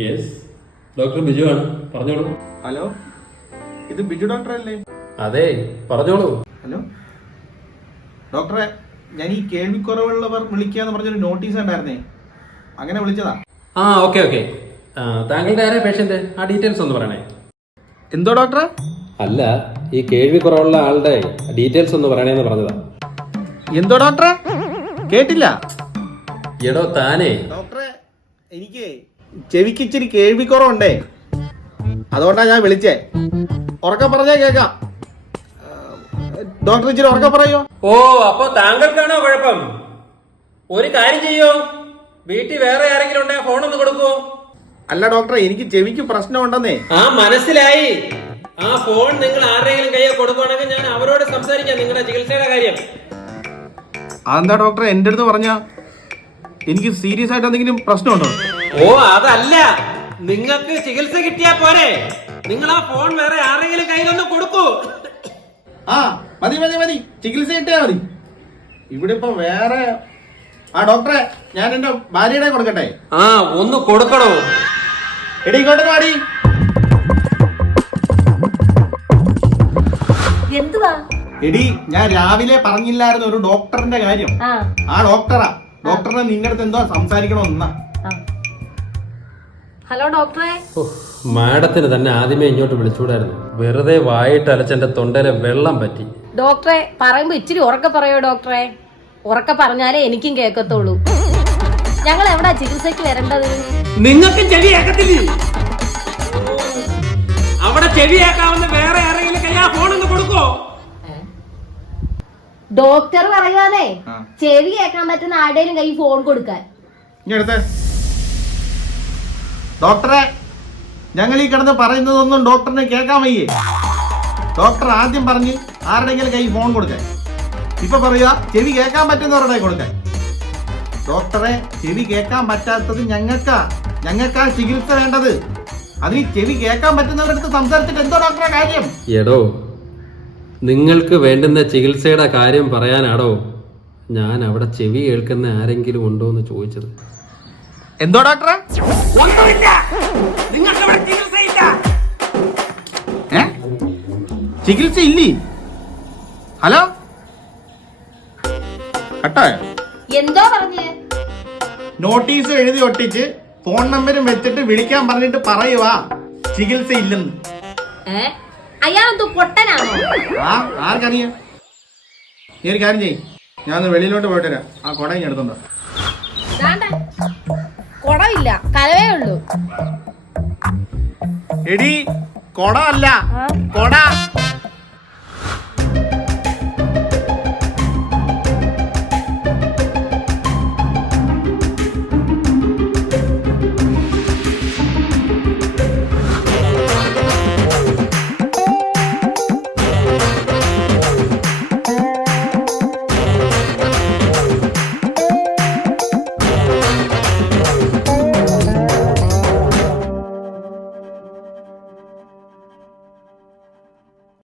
Yes doctor Biju ആണ്. പറഞ്ഞോളൂ. Hello? ഇത് ബിജു ഡോക്ടർ അല്ലേ? അതെ പറഞ്ഞോളൂ. ഹലോ? ഡോക്ടറെ ഞാൻ ഈ കേൾവിക്കുറവുള്ളവർ വിളിക്കാന്ന് പറഞ്ഞൊരു നോട്ടീസ് ഉണ്ടായിരുന്നേ അങ്ങനെ വിളിച്ചതാ. ആ ഓക്കെ ഓക്കെ. താങ്കളുടെ ആരാ പേഷ്യന്റ് ആ ഡീറ്റെയിൽസ് ഒന്ന് പറയണേ. എന്തോ ഡോക്ടറെ? അല്ല ഈ കേൾവി കുറവുള്ള ആളുടെ ഡീറ്റെയിൽസ് ഒന്ന് പറയണേന്ന് പറഞ്ഞതാ. എന്തോ ഡോക്ടറെ? കേട്ടില്ല. എടോ താനേ. ഡോക്ടറെ എനിക്ക് ചെവിക്ക് ഇച്ചിരി കേൾവിക്കുറവുണ്ടേ? അതുകൊണ്ടാ ഞാൻ വിളിച്ചേ. ഉറക്കം പറഞ്ഞാ കേക്കാം ഡോക്ടർ ഇച്ചിരി ഉറക്കം പറയോ? ഓ അപ്പൊ താങ്കൾക്കാണോ കുഴപ്പം? ഒരു കാര്യം ചെയ്യോ? വീട്ടിൽ വേറെ ആരെങ്കിലും ഉണ്ടെങ്കിൽ ഫോൺ ഒന്ന് കൊടുക്കുവോ? അല്ല ഡോക്ടറെ എനിക്ക് ചെവിക്ക് പ്രശ്നമുണ്ടെന്നേ. ആ മനസ്സിലായി. ആ ഫോൺ നിങ്ങൾ ആരുടെയെങ്കിലും കയ്യിൽ കൊടുക്കുവാണെങ്കിൽ ഞാൻ അവരോട് സംസാരിക്കാം നിങ്ങളുടെ ചികിത്സയുടെ കാര്യം. അതെന്താ ഡോക്ടറെ എന്റെ അടുത്ത് പറഞ്ഞ? എനിക്ക് സീരിയസ് ആയിട്ട് എന്തെങ്കിലും പ്രശ്നമുണ്ടോ? ഓ അതല്ല. നിങ്ങൾക്ക് ചികിത്സ കിട്ടിയാ പോരെ. നിങ്ങൾ ആ ഫോൺ വേറെ ആരെങ്കിലും കയ്യിലൊന്ന് കൊടുക്കൂ. ആ മതി മതി മതി. ചികിത്സ കിട്ടിയാ മതി. ഇവിടെ ഇപ്പൊ വേറെ ആ ഡോക്ടറെ ഞാൻ എന്റെ ഭാര്യയുടെ കൊടുക്കട്ടെ? ആ ഒന്ന് കൊടുക്കണോ? എടി ഇങ്ങോട്ട് പാടി എന്തുവാ? എടി ഞാൻ രാവിലെ പറഞ്ഞില്ലായിരുന്നു ഒരു ഡോക്ടറിന്റെ കാര്യം. ആ. ആ ഡോക്ടറാ. ഡോക്ടറിനെ നിന്റെ അടുത്ത് എന്തോ സംസാരിക്കണമെന്നാ ആ. ഹലോ ഡോക്ടറേ. മാഡത്തിന് തന്നെ ആദ്യമേ ഇങ്ങോട്ട് വിളിച്ചുകൂടായിരുന്നു. വെറുതെ വായിട്ട് അലച്ചെന്റെ തൊണ്ടയിലെ വെള്ളം പറ്റി. ഡോക്ടറെ പറയുമ്പോ ഇച്ചിരി ഉറക്കെ പറയോ ഡോക്ടറെ? ഉറക്കെ പറഞ്ഞാലേ എനിക്കും കേൾക്കത്തുള്ളൂ ഞങ്ങൾ എവിടാ ചികിത്സക്ക് വരേണ്ടത്? നിങ്ങൾക്ക് അവിടെ ചെവിയാക്കാവുന്ന വേറെ ആരെങ്കിലും കയ്യാ കൊടുക്കോ? ഡോക്ടർ പറയുവാനേ ചെവി കേൾക്കാൻ പറ്റുന്ന ആരുടെയും കൈ ഫോൺ കൊടുക്കാൻ. ഇനി അടുത്ത് ഡോക്ടറെ ഞങ്ങൾ ഈ കിടന്ന് പറയുന്നതൊന്നും ഡോക്ടറിനെ കേൾക്കാൻ വയ്യേ. ഡോക്ടർ ആദ്യം പറഞ്ഞ് ആരുടെങ്കിലും കൈ ഫോൺ കൊടുക്കാൻ. ഇപ്പൊ പറയുക ചെവി കേൾക്കാൻ പറ്റുന്നവരുടെ കൊടുക്കാൻ. ഡോക്ടറെ ചെവി കേൾക്കാൻ പറ്റാത്തത് ഞങ്ങൾക്കാ. ഞങ്ങൾക്കാ ചികിത്സ വേണ്ടത്. അതിന് ചെവി കേൾക്കാൻ പറ്റുന്നവരുടെ അടുത്ത് സംസാരിച്ചിട്ട് എന്തോ ഡോക്ടറെ കാര്യം? എടോ നിങ്ങൾക്ക് വേണ്ടുന്ന ചികിത്സയുടെ കാര്യം പറയാനാടോ? ഞാൻ അവിടെ ചെവി കേൾക്കുന്ന ആരെങ്കിലും ഉണ്ടോ എന്ന് ചോദിച്ചത്. എന്തോ ഡോക്ടറെ? ഏ? ചികിത്സ ഇല്ലേ? ഹലോ? കട്ടായോ? എന്തോ പറഞ്ഞു? നോട്ടീസ് എഴുതി ഒട്ടിച്ച് ഫോൺ നമ്പരും വെച്ചിട്ട് വിളിക്കാൻ പറഞ്ഞിട്ട് പറയുവാ. ചികിത്സ ഇല്ലെന്ന്. ഏ? അയാളെന്തോ പൊട്ടനാണോ? ആ ആർക്കറിയാം? നീ ഒരു കാര്യം ചെയ്യ്. ഞാൻ വെളിയിലോട്ട് പോയിട്ട് വരാം. ആ കൊട ഇങ്ങ് എടുത്തോണ്ടോ കുടമില്ല കലവേ ഉള്ളൂ. എടി കൊട അല്ല കൊട.